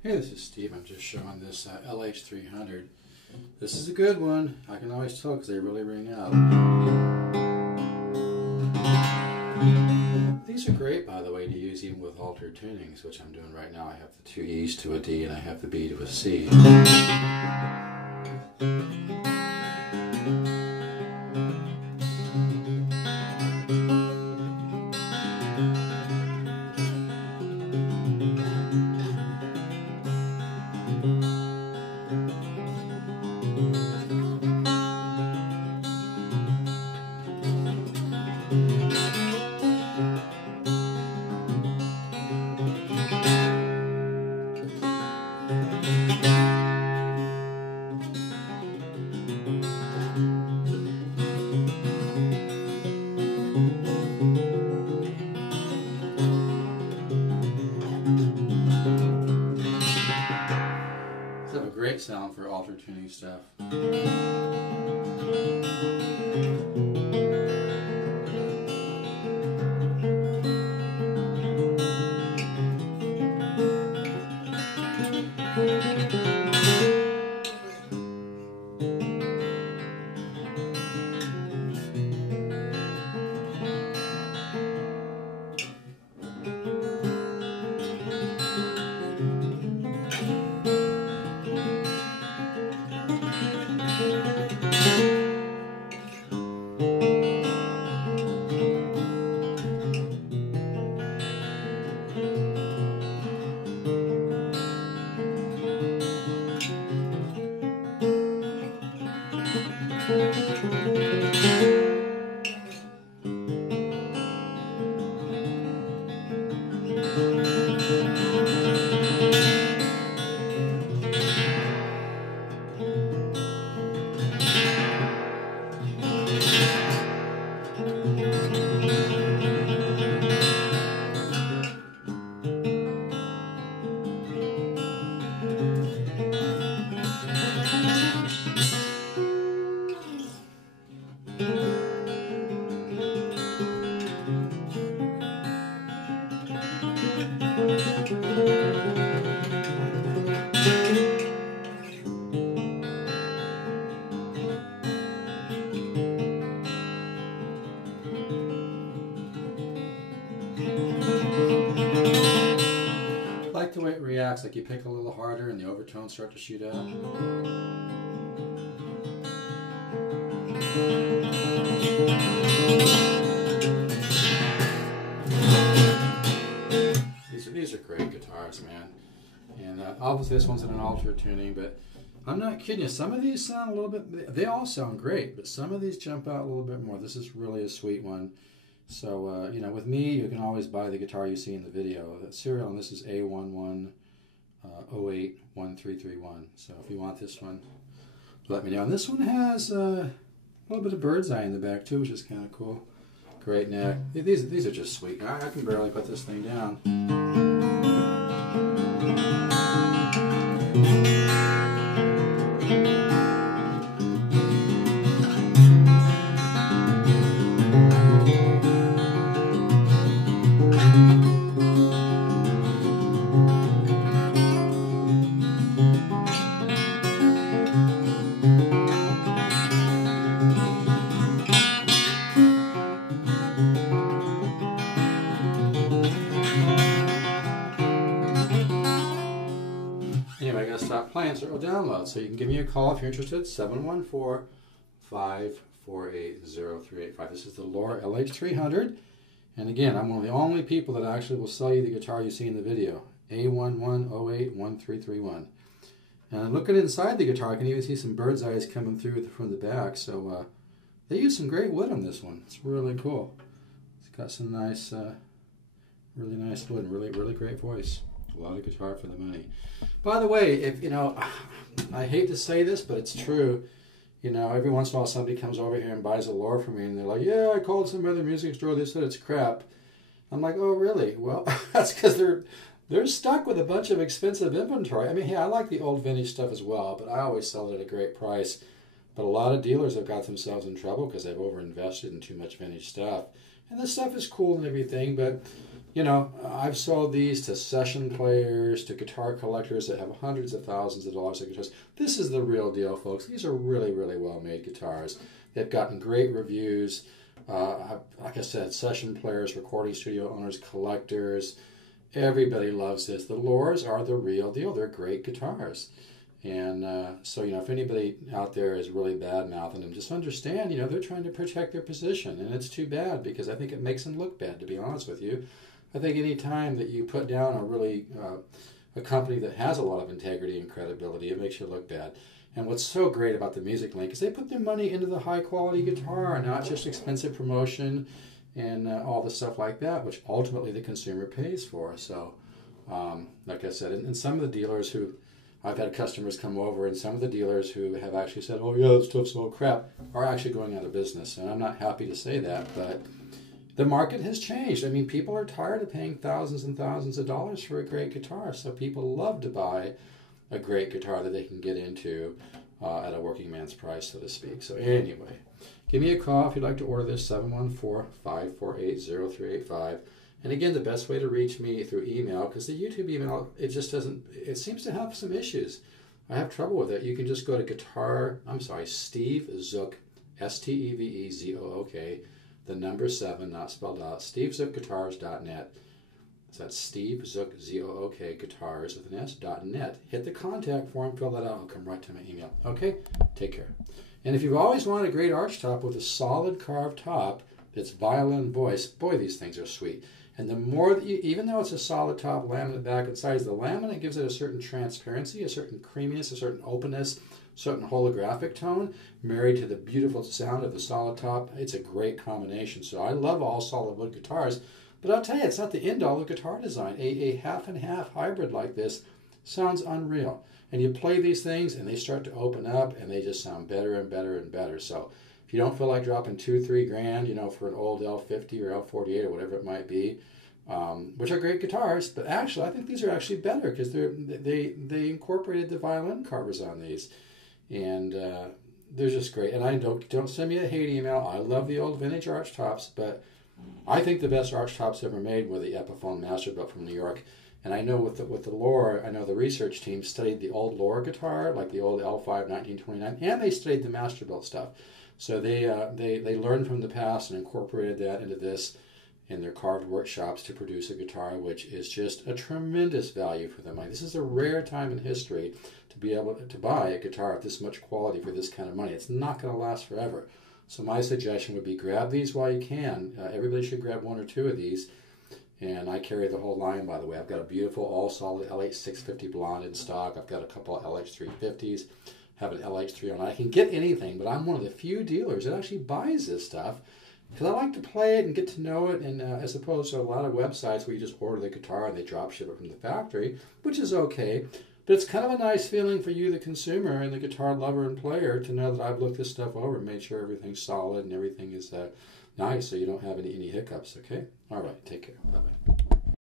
Hey, this is Steve. I'm just showing this LH300. This is a good one. I can always tell because they really ring out. These are great, by the way, to use even with altered tunings, which I'm doing right now. I have the two E's to a D and I have the B to a C. Have a great sound for alter tuning stuff. I like the way it reacts, like you pick a little harder and the overtones start to shoot out. These are great guitars, man. And obviously this one's in an altered tuning, but I'm not kidding you. Some of these sound a little bit, they all sound great, but some of these jump out a little bit more. This is really a sweet one. So, you know, with me, you can always buy the guitar you see in the video. The serial on this is A11081331. So if you want this one, let me know. And this one has a little bit of bird's eye in the back too, which is kind of cool. Great neck. These are just sweet. I can barely put this thing down. Anyway, I gotta stop playing, so it'll download. So you can give me a call if you're interested, 714-548-0385. This is the Loar LH300. And again, I'm one of the only people that actually will sell you the guitar you see in the video, A11081331. And looking inside the guitar, I can even see some bird's eyes coming through from the back. So they use some great wood on this one. It's really cool. It's got some nice, really nice wood and really great voice. A lot of guitar for the money. By the way, if you know, I hate to say this, but it's true. You know, every once in a while somebody comes over here and buys a Loar from me, and they're like, "Yeah, I called some other music store. They said it's crap." I'm like, "Oh, really?" Well, that's because they're stuck with a bunch of expensive inventory. I mean, hey, I like the old vintage stuff as well, but I always sell it at a great price. But a lot of dealers have got themselves in trouble because they've overinvested in too much vintage stuff. And this stuff is cool and everything, but You know, I've sold these to session players, to guitar collectors that have hundreds of thousands of dollars of guitars. This is the real deal, folks. These are really, really well-made guitars. They've gotten great reviews. Like I said, session players, recording studio owners, collectors, everybody loves this. The Loars are the real deal. They're great guitars. And so, you know, if anybody out there is really bad-mouthing them, just understand, you know, they're trying to protect their position. And it's too bad because I think it makes them look bad, to be honest with you. I think any time that you put down a company that has a lot of integrity and credibility, it makes you look bad. And what's so great about the Music Link is they put their money into the high-quality guitar, not just expensive promotion and all the stuff like that, which ultimately the consumer pays for. So, like I said, and some of the dealers who I've had customers come over, and some of the dealers who have actually said, "Oh yeah, that stuff's all crap," are actually going out of business. And I'm not happy to say that, but the market has changed. I mean, people are tired of paying thousands and thousands of dollars for a great guitar, so people love to buy a great guitar that they can get into at a working man's price, so to speak. So anyway, give me a call if you'd like to order this, 714-548-0385. And again, the best way to reach me through email, because the YouTube email, it just doesn't, it seems to have some issues. I have trouble with it. You can just go to Steve Zook, SteveZook, the number 7, not spelled out, stevezookguitars.net. So that's Steve Zook, Z-O-O-K, guitars with an S.net. Hit the contact form, fill that out, it'll come right to my email. Okay? Take care. And if you've always wanted a great arch top with a solid carved top that's violin voice, boy, these things are sweet. And the more that you, even though it's a solid top, laminate back and sides, the laminate gives it a certain transparency, a certain creaminess, a certain openness, certain holographic tone, married to the beautiful sound of the solid top. It's a great combination. So I love all solid wood guitars, but I'll tell you, it's not the end all of guitar design. A half and half hybrid like this sounds unreal. And you play these things and they start to open up and they just sound better and better and better. So if you don't feel like dropping $2-3 grand, you know, for an old L50 or L48 or whatever it might be, which are great guitars, but actually I think these are actually better because they incorporated the violin carvers on these. And they're just great. And I don't send me a hate email. I love the old vintage arch tops, but I think the best arch tops ever made were the Epiphone Masterbuilt from New York. And I know with the Loar, I know the research team studied the old Loar guitar, like the old L5 1929, and they studied the Masterbuilt stuff. So they learned from the past and incorporated that into this in their carved workshops to produce a guitar, which is just a tremendous value for them. Like, this is a rare time in history to be able to buy a guitar of this much quality for this kind of money. It's not going to last forever. So my suggestion would be grab these while you can. Everybody should grab 1 or 2 of these. And I carry the whole line, by the way. I've got a beautiful all-solid LH650 blonde in stock. I've got a couple of LH350s. Have an LH309. I can get anything, but I'm one of the few dealers that actually buys this stuff because I like to play it and get to know it, and as opposed to a lot of websites where you just order the guitar and they drop ship it from the factory, which is okay. But it's kind of a nice feeling for you, the consumer, and the guitar lover and player, to know that I've looked this stuff over and made sure everything's solid and everything is nice, so you don't have any hiccups, okay? All right, take care. Bye-bye.